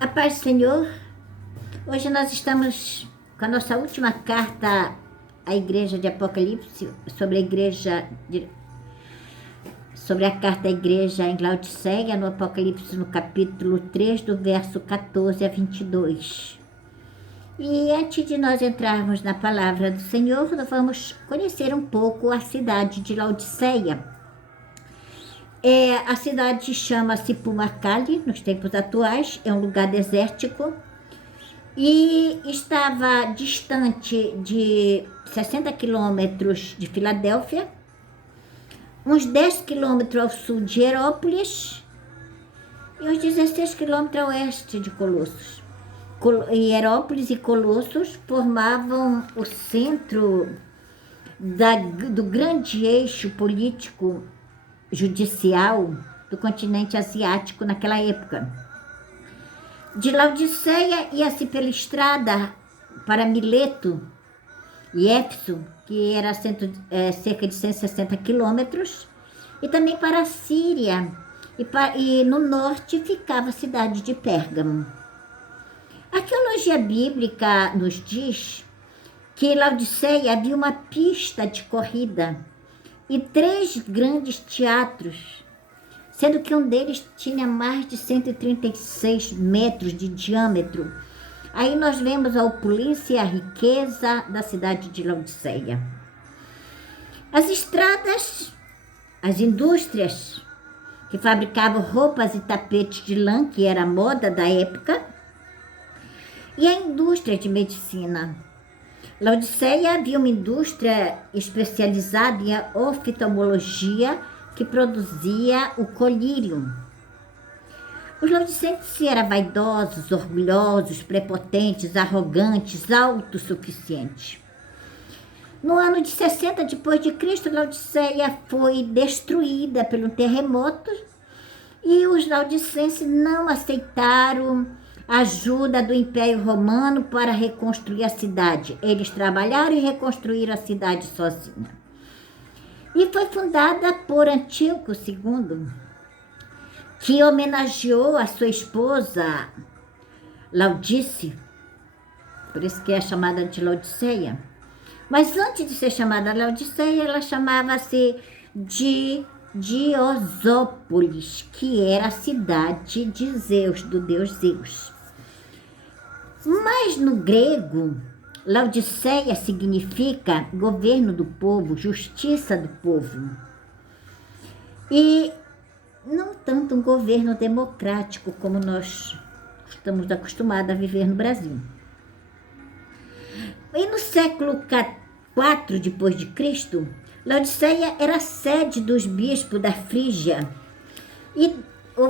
A paz do Senhor, hoje nós estamos com a nossa última carta à igreja de Apocalipse, sobre a carta à igreja em Laodiceia, no Apocalipse, no capítulo 3, do verso 14 a 22. E antes de nós entrarmos na palavra do Senhor, nós vamos conhecer um pouco a cidade de Laodiceia. A cidade chama-se Pumakali, nos tempos atuais, é um lugar desértico, e estava distante de 60 quilômetros de Filadélfia, uns 10 quilômetros ao sul de Hierápolis e uns 16 quilômetros a oeste de Colossos. Hierápolis e Colossos formavam o centro do grande eixo político judicial do continente asiático naquela época. De Laodiceia ia-se pela estrada para Mileto e Éfeso, que era cerca de 160 quilômetros, e também para a Síria, e no norte ficava a cidade de Pérgamo. A arqueologia bíblica nos diz que em Laodiceia havia uma pista de corrida e 3 grandes teatros, sendo que um deles tinha mais de 136 metros de diâmetro. Aí nós vemos a opulência e a riqueza da cidade de Laodiceia. As estradas, as indústrias que fabricavam roupas e tapetes de lã, que era a moda da época, e a indústria de medicina. Laodiceia havia uma indústria especializada em oftalmologia que produzia o colírio. Os laodicenses eram vaidosos, orgulhosos, prepotentes, arrogantes, autossuficientes. No ano de 60 depois de Cristo, Laodiceia foi destruída pelo terremoto e os laodicenses não aceitaram a ajuda do Império Romano para reconstruir a cidade. Eles trabalharam e reconstruíram a cidade sozinha. E foi fundada por Antíoco II, que homenageou a sua esposa Laodice, por isso que é chamada de Laodiceia. Mas antes de ser chamada Laodiceia, ela chamava-se de Diosópolis, que era a cidade de Zeus, do deus Zeus. Mas no grego, Laodiceia significa governo do povo, justiça do povo. E não tanto um governo democrático como nós estamos acostumados a viver no Brasil. E no século IV depois de Cristo, Laodiceia era a sede dos bispos da Frígia e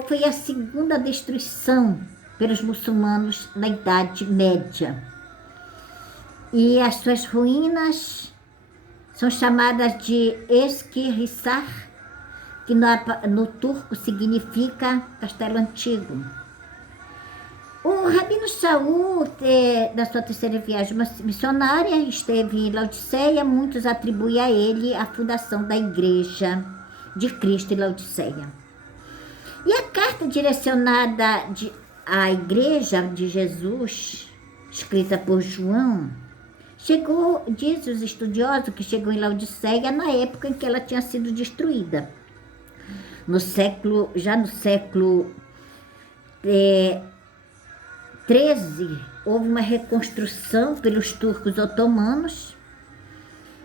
foi a segunda destruição pelos muçulmanos na Idade Média. E as suas ruínas são chamadas de Esquirrissar, que no turco significa castelo antigo. O Rabino Shaul, na sua terceira viagem missionária, esteve em Laodiceia. Muitos atribuem a ele a fundação da Igreja de Cristo em Laodiceia. E a carta direcionada à Igreja de Jesus, escrita por João, diz os estudiosos que chegou em Laodiceia na época em que ela tinha sido destruída. Já no século 13, houve uma reconstrução pelos turcos otomanos.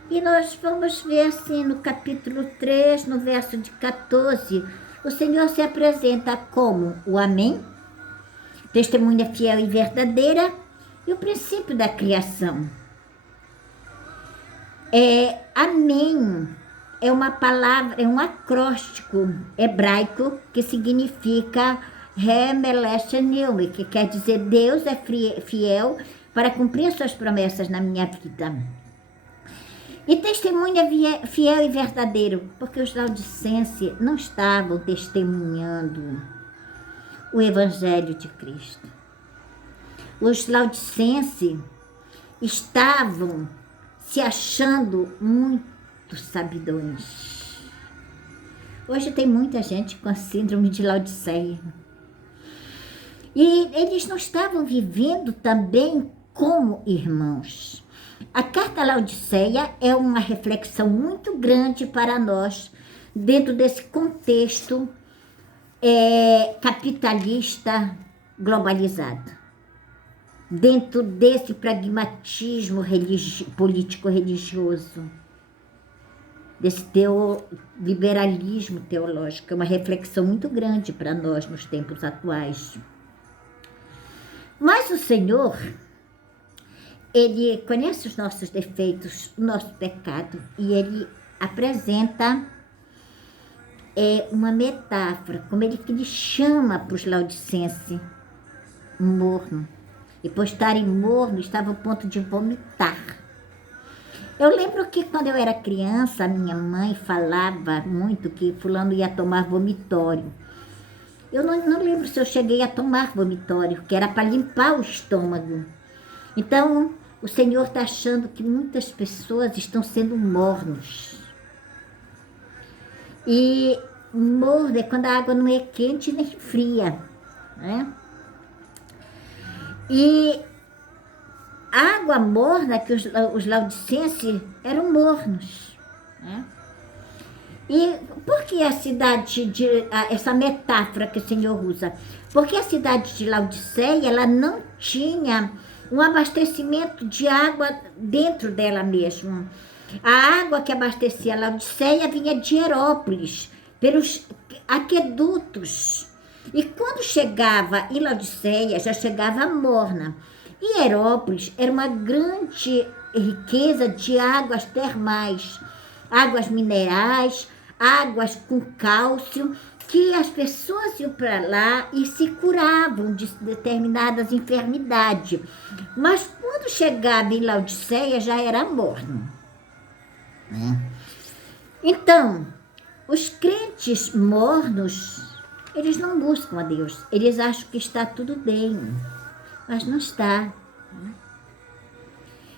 E nós vamos ver assim no capítulo 3, no verso de 14, o Senhor se apresenta como o Amém, testemunha fiel e verdadeira, e o princípio da criação. Amém é uma palavra, é um acróstico hebraico que significa que quer dizer Deus é fiel para cumprir suas promessas na minha vida. E testemunha fiel e verdadeiro, porque os laodicenses não estavam testemunhando o Evangelho de Cristo. Os laodicenses estavam se achando muito sabidões. Hoje tem muita gente com a síndrome de Laodiceia. E eles não estavam vivendo também como irmãos. A carta à Laodiceia é uma reflexão muito grande para nós, dentro desse contexto capitalista globalizado. Dentro desse pragmatismo político-religioso, desse liberalismo teológico, é uma reflexão muito grande para nós nos tempos atuais. Mas o Senhor, Ele conhece os nossos defeitos, o nosso pecado, e Ele apresenta uma metáfora, como Ele chama para os laodicenses, morno. E por estarem morno, estava a ponto de vomitar. Eu lembro que quando eu era criança, a minha mãe falava muito que fulano ia tomar vomitório. Eu não lembro se eu cheguei a tomar vomitório, que era para limpar o estômago. Então, o Senhor está achando que muitas pessoas estão sendo mornos. E morno é quando a água não é quente nem fria, né? E a água morna, que os laodicenses eram mornos, né? E por que a cidade essa metáfora que o Senhor usa? Porque a cidade de Laodiceia, ela não tinha um abastecimento de água dentro dela mesmo. A água que abastecia Laodiceia vinha de Herópolis, pelos aquedutos. E quando chegava em Laodiceia, já chegava morna. E Herópolis era uma grande riqueza de águas termais, águas minerais, águas com cálcio, que as pessoas iam para lá e se curavam de determinadas enfermidades. Mas quando chegava em Laodiceia, já era morno. Então, os crentes mornos, eles não buscam a Deus. Eles acham que está tudo bem, mas não está.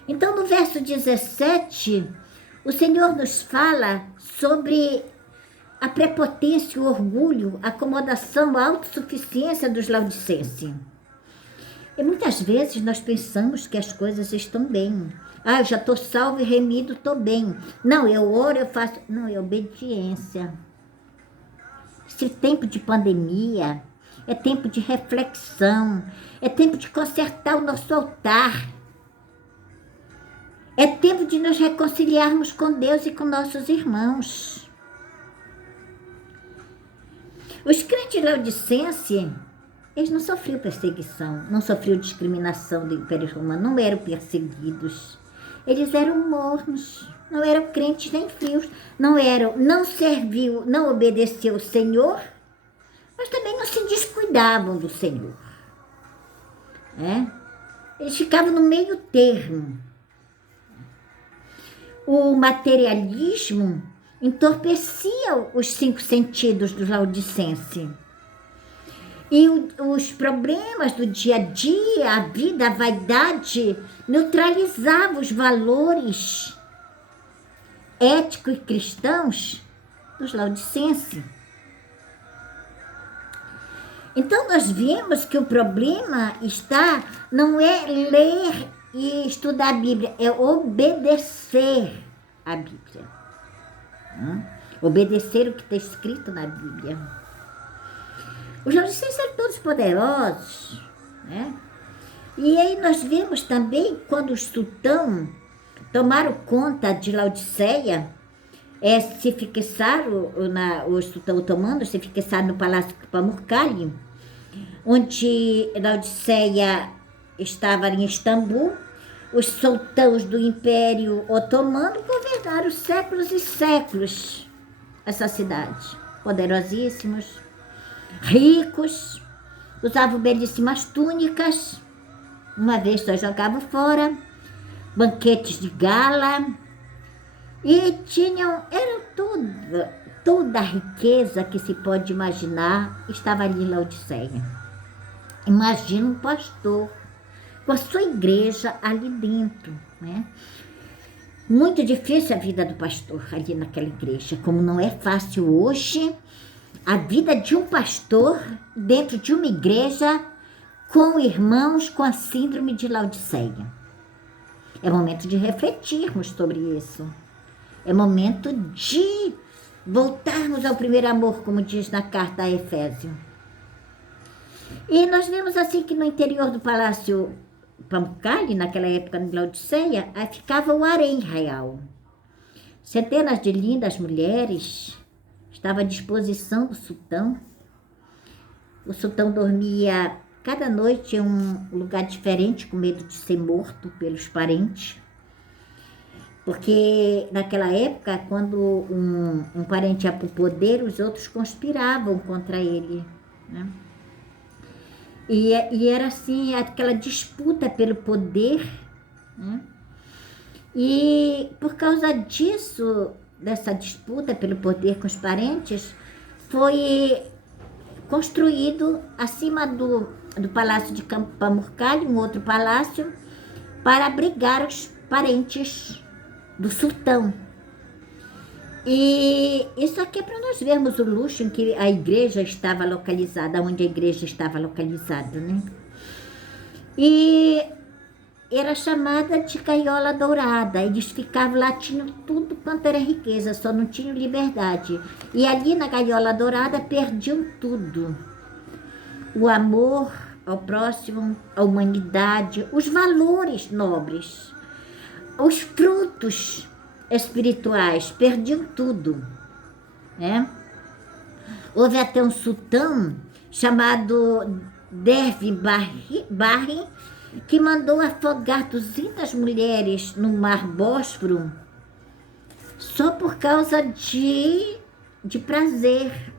Então, no verso 17, o Senhor nos fala sobre a prepotência, o orgulho, a acomodação, a autossuficiência dos laodicenses. E muitas vezes nós pensamos que as coisas estão bem. Eu já estou salvo e remido, estou bem. Não, eu oro, eu faço... Não, é obediência. Esse tempo de pandemia é tempo de reflexão, é tempo de consertar o nosso altar. É tempo de nos reconciliarmos com Deus e com nossos irmãos. Os crentes laodicenses, eles não sofriam perseguição, não sofriam discriminação do Império Romano, não eram perseguidos. Eles eram mornos, não eram crentes nem frios, não serviu, não obedeceu o Senhor, mas também não se descuidavam do Senhor. Eles ficavam no meio termo. O materialismo entorpecia os 5 sentidos dos laodicenses. E os problemas do dia a dia, a vida, a vaidade, neutralizavam os valores éticos e cristãos dos laodicenses. Então, nós vemos que o problema não é ler e estudar a Bíblia, é obedecer a Bíblia. Obedecer o que está escrito na Bíblia. Os laodicenses eram todos poderosos, né? E aí nós vemos também, quando os sultãos tomaram conta de Laodiceia, se fixaram, os sultãos otomanos se fixaram no Palácio Pamukkale, onde Laodiceia estava em Istambul. Os sultãos do Império Otomano governaram séculos e séculos essa cidade. Poderosíssimos, ricos, usavam belíssimas túnicas, uma vez só jogavam fora, banquetes de gala, e toda a riqueza que se pode imaginar estava ali em Laodiceia. Imagina um pastor com a sua igreja ali dentro, né? Muito difícil a vida do pastor ali naquela igreja, como não é fácil hoje a vida de um pastor dentro de uma igreja com irmãos com a síndrome de Laodiceia. É momento de refletirmos sobre isso. É momento de voltarmos ao primeiro amor, como diz na carta a Efésio. E nós vemos assim que no interior do Palácio Pamukkale, naquela época de Laodiceia, aí ficava o harém real. Centenas de lindas mulheres estavam à disposição do sultão. O sultão dormia cada noite em um lugar diferente, com medo de ser morto pelos parentes. Porque naquela época, quando um parente ia para o poder, os outros conspiravam contra ele, né? E era assim, aquela disputa pelo poder, né? E por causa disso, dessa disputa pelo poder com os parentes, foi construído acima do palácio de Pamukkale, um outro palácio, para abrigar os parentes do sultão. E isso aqui é para nós vermos o luxo em que a igreja estava localizada, onde a igreja estava localizada, né? E era chamada de gaiola dourada. Eles ficavam lá, tinham tudo quanto era riqueza, só não tinham liberdade. E ali na gaiola dourada perdiam tudo. O amor ao próximo, a humanidade, os valores nobres, os frutos espirituais, perdiam tudo, né? Houve até um sultão chamado Dervi Barri, que mandou afogar 200 mulheres no mar Bósforo só por causa de prazer,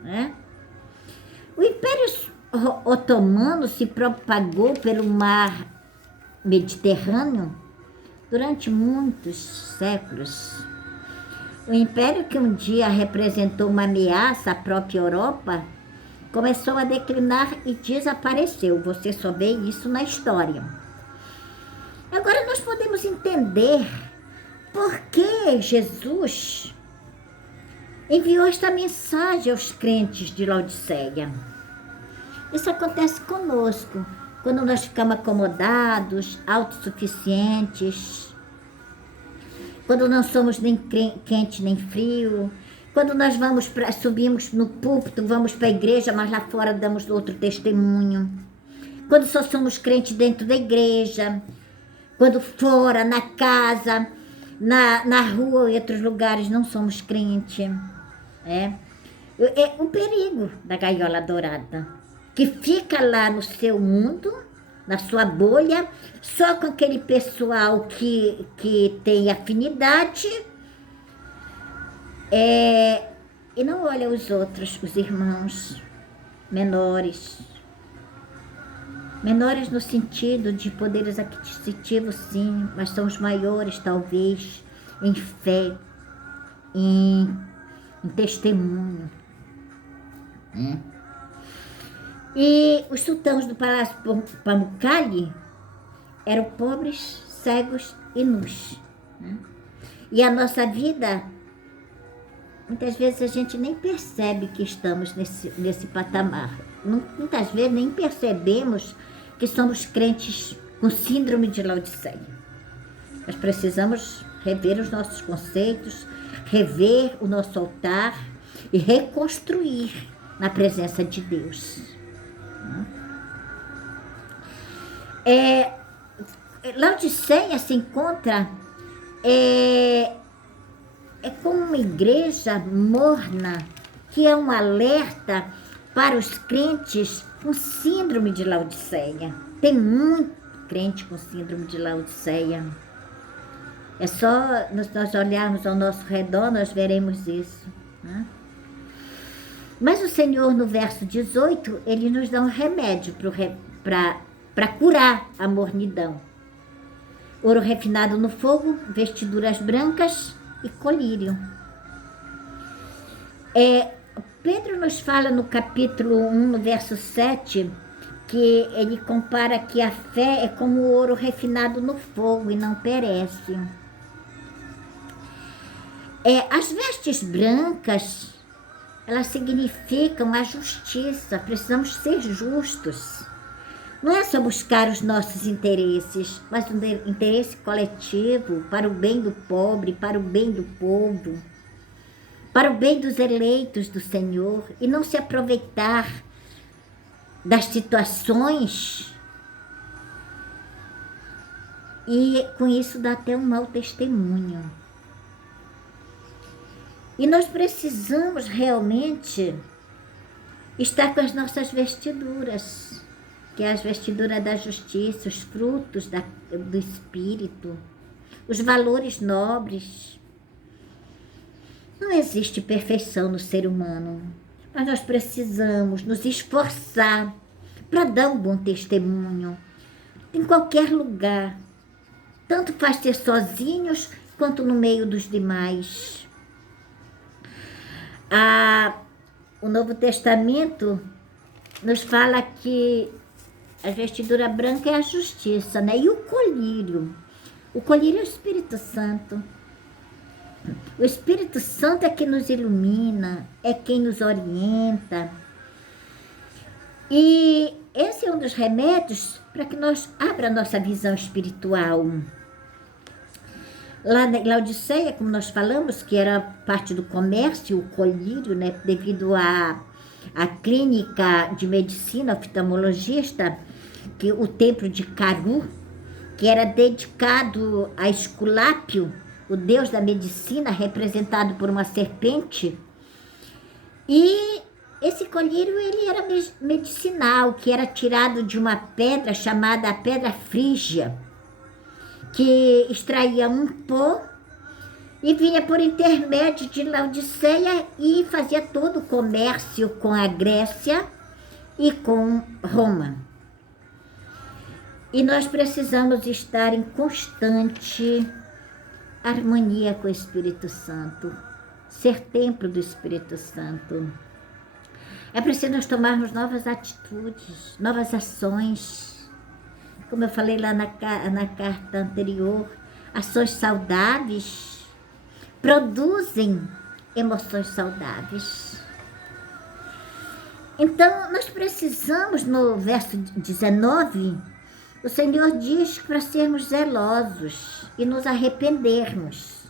né? O Império Otomano se propagou pelo mar Mediterrâneo durante muitos séculos. O império, que um dia representou uma ameaça à própria Europa, começou a declinar e desapareceu. Você só vê isso na história. Agora nós podemos entender por que Jesus enviou esta mensagem aos crentes de Laodiceia. Isso acontece conosco, quando nós ficamos acomodados, autossuficientes, quando não somos nem quente nem frio, quando nós subimos no púlpito, vamos para a igreja, mas lá fora damos outro testemunho, quando só somos crentes dentro da igreja, quando fora, na casa, na rua e outros lugares não somos crentes. É o perigo da gaiola dourada, que fica lá no seu mundo, na sua bolha, só com aquele pessoal que tem afinidade, e não olha os outros, os irmãos menores. Menores no sentido de poderes aquisitivos, sim, mas são os maiores, talvez, em fé, em testemunho. E os sultãos do Palácio Pamukkale eram pobres, cegos e nus. E a nossa vida, muitas vezes a gente nem percebe que estamos nesse patamar. Muitas vezes nem percebemos que somos crentes com síndrome de Laodiceia. Nós precisamos rever os nossos conceitos, rever o nosso altar e reconstruir na presença de Deus. Laodiceia se encontra como uma igreja morna, que é um alerta para os crentes com síndrome de Laodiceia. Tem muito crente com síndrome de Laodiceia. É só nós olharmos ao nosso redor, nós veremos isso, né? Mas o Senhor, no verso 18, ele nos dá um remédio para curar a mornidão. Ouro refinado no fogo, vestiduras brancas e colírio. Pedro nos fala no capítulo 1, no verso 7, que ele compara que a fé é como o ouro refinado no fogo e não perece. As vestes brancas, elas significam a justiça. Precisamos ser justos. Não é só buscar os nossos interesses, mas um interesse coletivo para o bem do pobre, para o bem do povo, para o bem dos eleitos do Senhor, e não se aproveitar das situações e com isso dá até um mau testemunho. E nós precisamos realmente estar com as nossas vestiduras, que é as vestiduras da justiça, os frutos do Espírito, os valores nobres. Não existe perfeição no ser humano, mas nós precisamos nos esforçar para dar um bom testemunho em qualquer lugar. Tanto faz ser sozinhos quanto no meio dos demais. O Novo Testamento nos fala que a vestidura branca é a justiça, né? E o colírio? O colírio é o Espírito Santo. O Espírito Santo é quem nos ilumina, é quem nos orienta. E esse é um dos remédios para que nós abra a nossa visão espiritual. Lá em Laodiceia, como nós falamos, que era parte do comércio, o colírio, né, devido à clínica de medicina oftalmologista, que o templo de Caru, que era dedicado a Esculápio, o deus da medicina, representado por uma serpente. E esse colírio ele era medicinal, que era tirado de uma pedra chamada a pedra frígia, que extraía um pó e vinha por intermédio de Laodiceia e fazia todo o comércio com a Grécia e com Roma. E nós precisamos estar em constante harmonia com o Espírito Santo, ser templo do Espírito Santo. É preciso nós tomarmos novas atitudes, novas ações. Como eu falei lá na carta anterior, ações saudáveis produzem emoções saudáveis. Então, nós precisamos, no verso 19, o Senhor diz para sermos zelosos e nos arrependermos.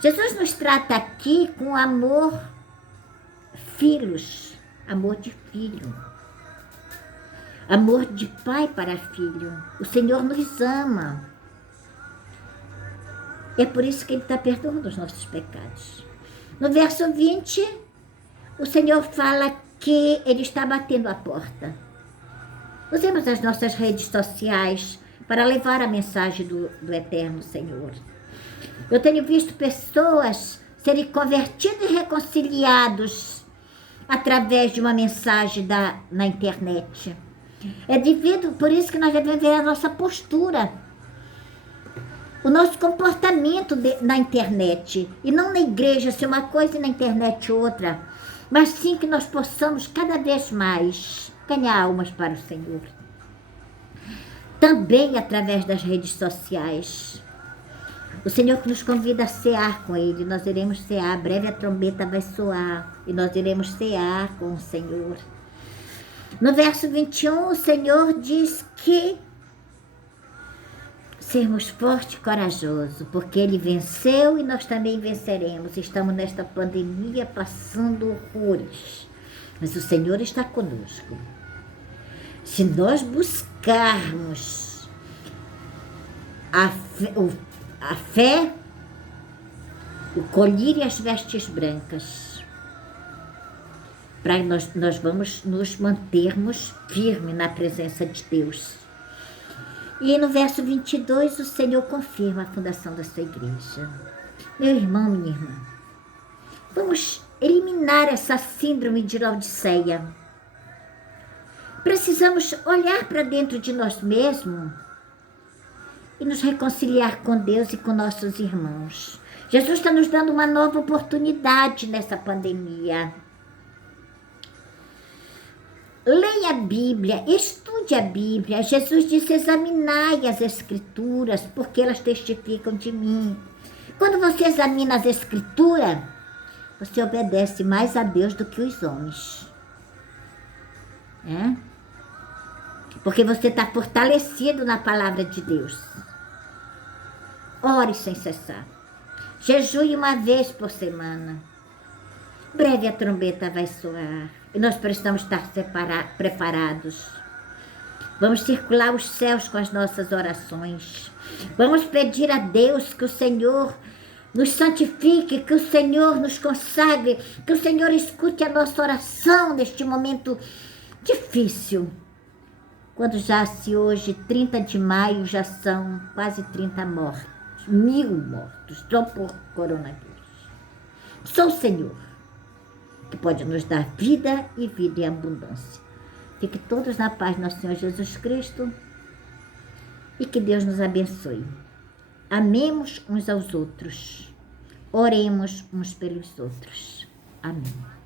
Jesus nos trata aqui com amor filhos, amor de filho. Amor de pai para filho. O Senhor nos ama. É por isso que Ele está perdoando os nossos pecados. No verso 20, o Senhor fala que Ele está batendo a porta. Usemos as nossas redes sociais para levar a mensagem do Eterno Senhor. Eu tenho visto pessoas serem convertidos e reconciliados através de uma mensagem na internet. É por isso que nós devemos ver a nossa postura, o nosso comportamento na internet, e não na igreja ser uma coisa e na internet outra, mas sim que nós possamos cada vez mais ganhar almas para o Senhor. Também através das redes sociais. O Senhor que nos convida a cear com Ele, nós iremos cear, breve a trombeta vai soar, e nós iremos cear com o Senhor. No verso 21, o Senhor diz que sermos fortes e corajosos, porque Ele venceu e nós também venceremos. Estamos nesta pandemia passando horrores, mas o Senhor está conosco. Se nós buscarmos a fé, o colírio e as vestes brancas, para nós vamos nos mantermos firmes na presença de Deus. E no verso 22, o Senhor confirma a fundação da sua igreja. Meu irmão, minha irmã, vamos eliminar essa síndrome de Laodiceia. Precisamos olhar para dentro de nós mesmos e nos reconciliar com Deus e com nossos irmãos. Jesus está nos dando uma nova oportunidade nessa pandemia. Leia a Bíblia, estude a Bíblia. Jesus disse, examinai as Escrituras, porque elas testificam de mim. Quando você examina as Escrituras, você obedece mais a Deus do que os homens. porque você está fortalecido na palavra de Deus. Ore sem cessar. Jejue uma vez por semana. Breve a trombeta vai soar e nós precisamos estar preparados. Vamos circular os céus com as nossas orações. Vamos pedir a Deus que o Senhor nos santifique, que o Senhor nos consagre, que o Senhor escute a nossa oração neste momento difícil. Quando já se hoje, 30 de maio, já são quase 30 mortos, 1000 mortos, só por coronavírus. Só o Senhor que pode nos dar vida e vida em abundância. Fique todos na paz do nosso Senhor Jesus Cristo e que Deus nos abençoe. Amemos uns aos outros. Oremos uns pelos outros. Amém.